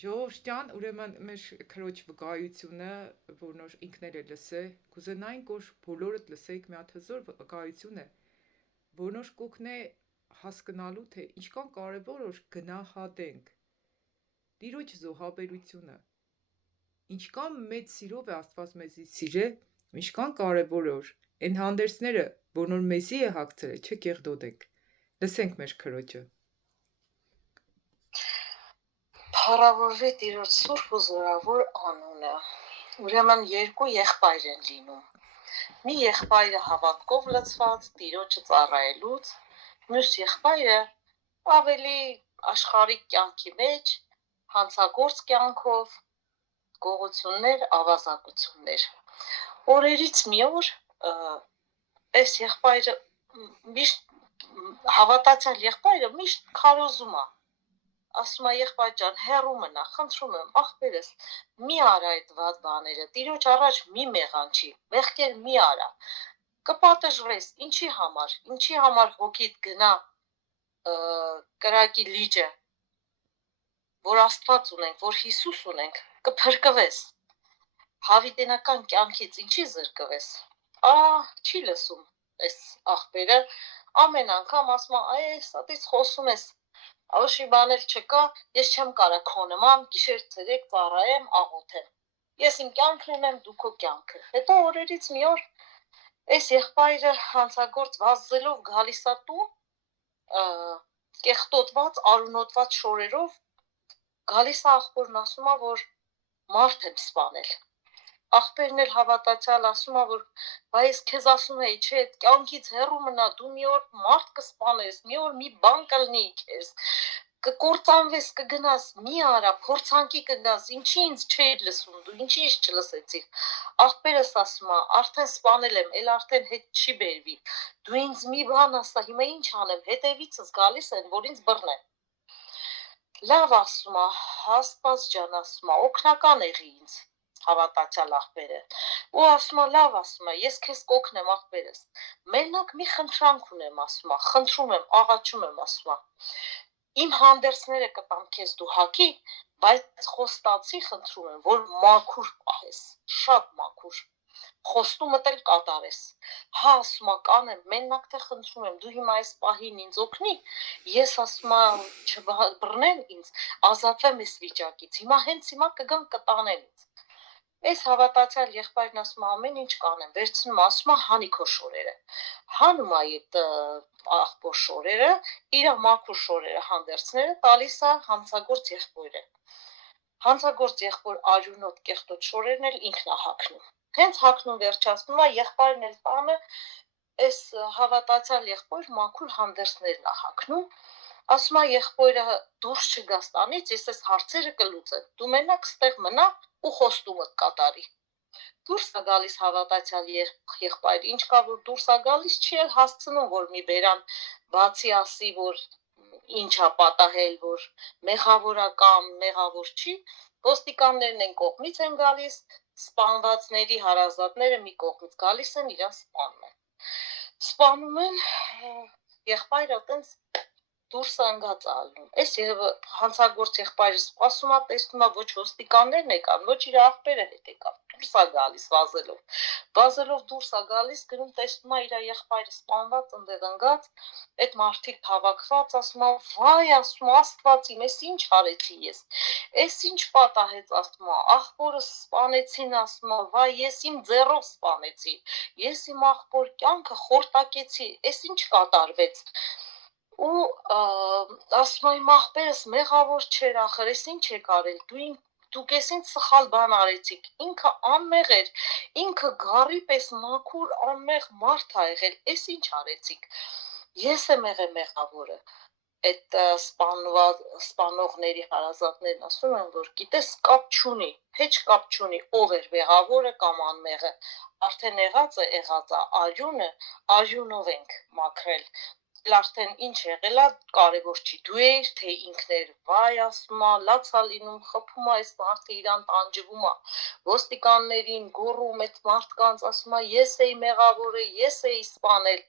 ժողովրդյան ուրեմն մեր քրոջ վկայությունը, որ նոր ինքներ է լսե, կուզենայինք որ բոլորդ լսեիք մի հատ հզոր վկայություն է, որ նոր կուքն է հասկանալու թե ինչքան կարևոր որ գնահատենք Տիրոջ զոհաբերությունը, ինչքան մեծ սիրով է Աստված մեզի սիրել, ինչքան կարևոր է որ այն հանդերձները, որ նոր մեզի է հագցրել, չկեղդոդենք։ Լսենք մեր քրոջը։ Փառավորվի Տիրոջ սուրբ ու զորավոր անունը։ Ուրեմն երկու եղբայր են լինում։ Մի եղբայրը հավատքով լցված Տիրոջը ծառայելուց, մյուս եղբայրը ավելի աշխարհիկ կյանքի մեջ, հանցագործ կյանքով, գողություններ, ավազակություններ։ Օրերից մի օր այս եղբայրը միշտ հավատացյալ եղբայրը միշտ քարոզում է։ Ասում է եղբայր ջան, հեռու մնա, խնդրում եմ, աղբերս, մի արա այդ վատ բաները, Տիրոջ առաջ մի մեղանչի, մեղքեր մի արա, կպատժվես, ինչի համար հոգիդ գնա կրակի լիճը, որ Աստված ունենք, որ Հիսուս ունենք, կփրկվես, հավիտենական կյանքից ինչի զրկվես, չի լսում այս աղբերը, ամեն անգամ ասում է, սատից խոսում ես, Աշի բան էլ չկա, ես չեմ կարա քո նման գիշեր ցերեկ ծառայեմ, աղոթեմ։ Ես իմ կյանքն ունեմ, դու քո կյանքը։ Հետո օրերից մի օր այս եղբայրը հանցագործ վազելով գալիս է տուն, կեղտոտված, արունոտված շորերով գալիս է աղբորն ասում է, որ մարդ եմ սպանել։ Աղբերն էլ հավատացյալ ասում է, որ բա ես քեզ ասում էի, չէ, կյանքից հեռու մնա, դու մի օր մարդ կսպանես, մի օր մի բան կլինի քեզ, կկործանվես, կգնաս, մի արա, փորձանքի կգաս, ինչի ինձ չէիր լսում, դու ինչի ինձ չլսեցիր։ Աղբերս ասում է, արդեն սպանել եմ, էլ արդեն հետ չի բերվի։ Դու ինձ մի բան ասա, հիմա ինչ անեմ, հետևիցս գալիս են, որ ինձ բռնեն։ Լավ ասում է, Աստված ջան ասում է, օգնական եղի ինձ։ Հավատացյալ աղբերը ու ասում է լավ ասում է ես քեզ կօգնեմ աղբերս մենակ մի խնդրանք ունեմ ասում է խնդրում եմ աղաչում եմ ասում է իմ հանդերձները կտամ քեզ դու հագի բայց խոստացի խնդրում եմ որ մաքուր պահես շատ մաքուր խոստումդ էլ կատարես հա ասում է կանեմ մենակ թե խնդրում եմ դու հիմա այս պահին ինձ օգնի ես ասում եմ չբռնեն ինձ ազատվեմ այս վիճակից հիմա կգան կտանեն ինձ Այս հավատացյալ եղբայրն ասում ամեն ինչ կանեմ, վերցնում ասում հանի քո շորերը։ Հանում այդ աղբոր շորերը, իր մաքուր շորերը հանդերձները տալիս է հանցագործ եղբորը։ Հանցագործ եղբոր արյունոտ կեղտոտ շորերն էլ ինքն է հագնում։ Հենց հագնում վերջացնում է եղբայրն էլ տանը այս հավատացյալ եղբոր մաքուր հանդերձներն է հագնում։ Ասում է եղբորը դուրս չգաս տանից, ես այս հարցերը կլուծեմ։ Դու մենակ ստեղ մնա ու խոստումդ կատարի։ Դուրս է գալիս հավատացյալ եղբայրը, ինչ կա որ դուրս է գալիս, չի էլ հասցնում որ մի բերան բացի ասի որ ինչա պատահել, որ մեղավոր է կամ մեղավոր չի, ոստիկաններն են կողմից են գալիս, սպանվածների հարազատները մի կողմից գալիս են իրան սպանում են եղբայրը տենց դուրս անգած ալնում։ Այս հանցագործ եղբայրը սպասում է, տեսնում է ոչ ոստիկաններն եկան, ոչ իր աղբերը հետ եկավ։ Դուրս է գալիս վազելով դուրս է գալիս, գնում տեսնում է իր եղբայրը սպանված, ընդեղ ընկած, այդ մարդիկ հավաքված, ասում է, վայ, ասում Աստված իմ, էս ինչ արեցի ես։ Էս ինչ պատահեց, ասում է, աղբորս սպանեցին, ասում է, վայ, ես իմ ձեռով սպանեցի։ Ես իմ աղբոր կյանքը խորտակեցի, էս ինչ կատարվեց։ Ու ասում է իմ աղբերս մեղավոր չէր ախր, էս ինչ եք արել, դուք էս ինչ սխալ բան արեցիք, ինքը անմեղ էր, ինքը գառի պես մաքուր անմեղ մարդ ա եղել, էս ինչ արեցիք, ես եմ եղել մեղավորը, այդ սպանողների հարազատներն ասում են, որ գիտես կապ չունի, հեչ կապ չունի, ով էր մեղավորը կամ անմեղը, արդեն եղածը եղած է, արյունով ենք մաքրել, արդեն ինչ եղել է կարևոր չի դու էիր թե ինքն էր վայ ասում է լաց է լինում խփում է այս մարդը իրան տանջվում է ոստիկաններին գոռում այդ մարդկանց ասում է ես էի մեղավորը ես էի սպանել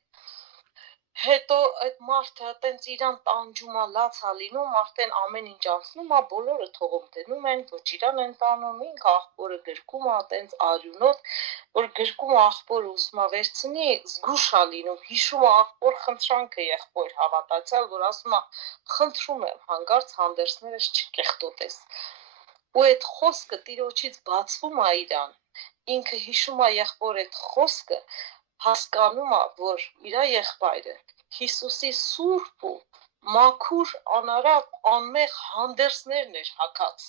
հետո այդ մարդը տենց իրան տանջում է, լաց է լինում, արդեն ամեն ինչ անցնում է, բոլորը թողում դնում են, ոչ իրան են տանում, ինքը աղբորը գրկում է, տենց արյունոտ, որ գրկում է աղբորը ուսում է վերցնի, զգուշ է լինում, հիշում է աղբոր խնդրանքը եղբոր հավատացյալ, որ ասում է, խնդրում եմ, հանկարծ հանդերձներս չկեղտոտես։ Ու այդ խոսքը տիրոջից բացվում է իրան, ինքը հիշում է եղբոր այդ խոսքը, հասկանում է, որ իր եղբայրը Հիսուսի սուրբ ու մաքուր անարատ անմեղ հանդերձներն էր հագած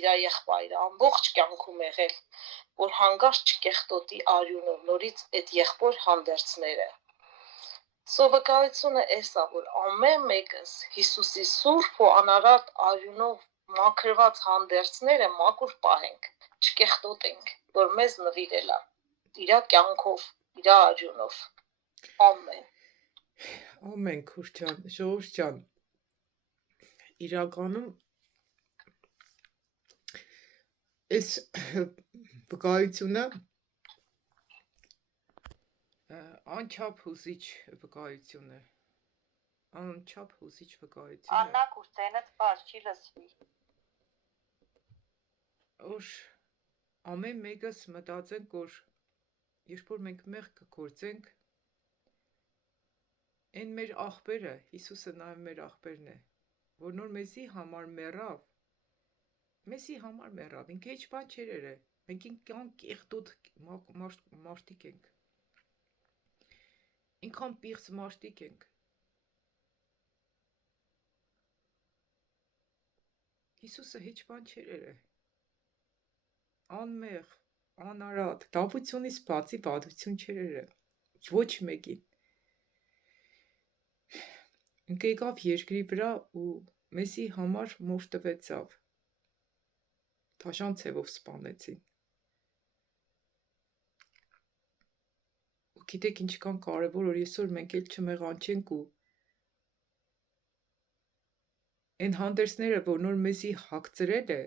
իր եղբայրը ամբողջ կյանքում եղել, որ հանկարծ չկեղտոտի արյունով նորից այդ եղբոր հանդերձները։ Սովեկայությունը էս է, որ ամեն մեկս Հիսուսի սուրբ ու անարատ արյունով մաքրված հանդերձները մաքուր պահենք, չկեղտոտենք, որ մեզ նվիրել է իր կյանքով, իր արյունով։ Ամեն։ Ամեն քուր ջան, ժողովուրդ ջան, իրականում այս վկայությունը անչափ հուզիչ վկայություն է, անչափ հուզիչ վկայություն է, Աննա Կուրտենդ բաց չի լսվի։ որ ամեն մեկս մտածենք, որ երբ որ մենք մեղք կգործենք, այն մեր աղբերը, Հիսուսը նաև մեր աղբերն է, որ նոր մեզի համար մեռավ, ինքը ինչ բան չէր երը, մենք ինքան կեղտոտ մարդիկ ենք, ինքան պիղծ մարդիկ ենք, Հիսուսը ինչ բան չէր երը, անմեղ, անարատ, դավությունից բացի բադություն չէր երը, ոչ մեկին, ինքը եկավ երկրի վրա ու մեզի համար մոր տվեցավ, թաշան ցևով սպանեցին։ Ու գիտեք ինչքան կարևոր, որ այսօր մենք էլ չմեղանչենք ու այն հանդերձները, որ նոր մեզի հագծրել է,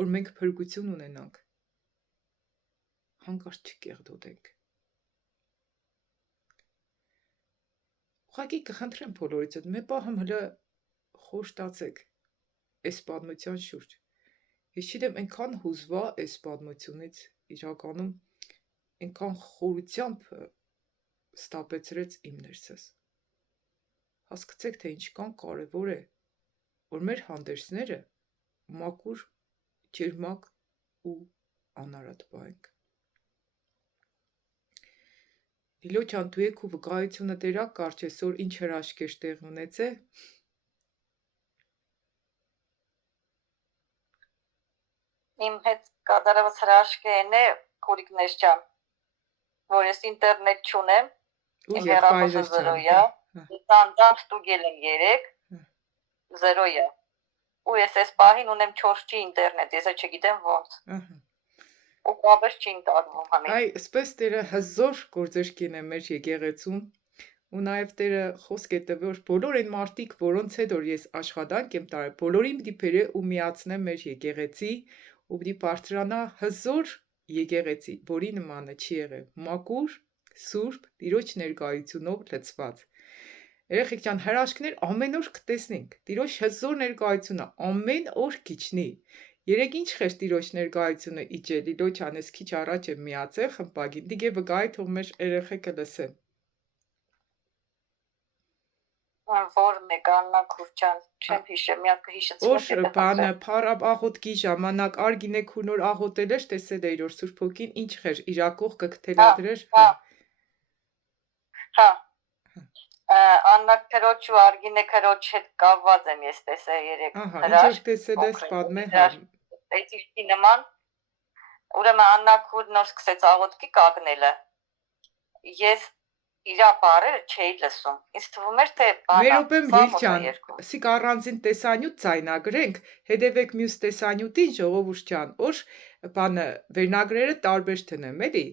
որ մենք փրկություն ունենանք, հանկարծ չկեղտոտենք։ Ուղղակի կխնդրեմ բոլորիցդ, մի պահ հլը խոշտացեք այս պատմության շուրջ։ Ես չգիտեմ, այնքան հուզվա այս պատմությունից իրականում այնքան խորությամբ ստապեցրեց իմ ներսս։ Հասկացեք, թե ինչքան կարևոր է, որ մեր հանդերձները մաքուր, ջերմակ ու անարատ պահենք։ Դիլո ջան, դու եք ու վկայությունը տերակ կարճ այսօր ինչ հրաշքեր տեղ ունեցե։ Իմ հետ կատարված հրաշքն է, Կուրիկներ ջան, որ ես ինտերնետ չունեմ, Ու իմ եղբայրս հեռախոսը ջան, 0-յա, ստանդարտ ստուգել եմ 3, 0-յա։ Ու ես այս պահին ունեմ 4G ինտերնետ, ես չգիտեմ ոնց։ Ու կապս չի ընկալվում համի։ Այ, սպես Տերը հզոր գործեր կինե մեր եկեղեցում, ու նաև Տերը խոսք է տվել, որ բոլոր այն մարդիկ, որոնց հետ որ ես աշխատանք եմ տարել, բոլորին պիտի բերե ու միացնեմ մեր եկեղեցի, ու պիտի բարձրանա հզոր եկեղեցի, որի նմանը չի եղել, մաքուր, սուրբ, Տիրոջ ներկայությունով լցված։ Երեխեք ջան, հրաշքներ ամեն օր կտեսնենք, Տիրոջ հզոր ներկայությունը ամեն օր կիջնի։ Երեք ինչ խեր Տիրոջ ներկայությունը իջել, Դիլո ջան, ես քիչ առաջ եմ միացել խմբագին, դիգե վկայի թող մեր երեխեքը լսեն։ Որ մեկ Աննա Կուրչյան, չեմ հիշում, մի հատ կհիշեցնեմ։ Օր բանը փարապ աղոտքի ժամանակ արգինե քունոր աղոտել էր, տեսել էիր որ Սուրբ Հոգին ինչ խեր իրակող կգթելադրեր։ Հա։ Աննա քրոջ ու Արգինե քրոջ հետ կապված եմ ես տեսել երեք Ահա, ինչ որ տեսել ես պատմե, հա։ Էդի նման ուրեմն Աննա քուրն նոր սկսեց աղոտքի կանգնելը։ Ես իր բառերը չէի լսում։ Ինձ թվում էր թե Մերոպեմ Լիլջան, սիկ առանձին տեսանյութ ցայնագրենք, հետևեք մյուս տեսանյութին ժողովուրդ ջան, որ բանը վերնագրերը տարբեր տնեմ, էլի։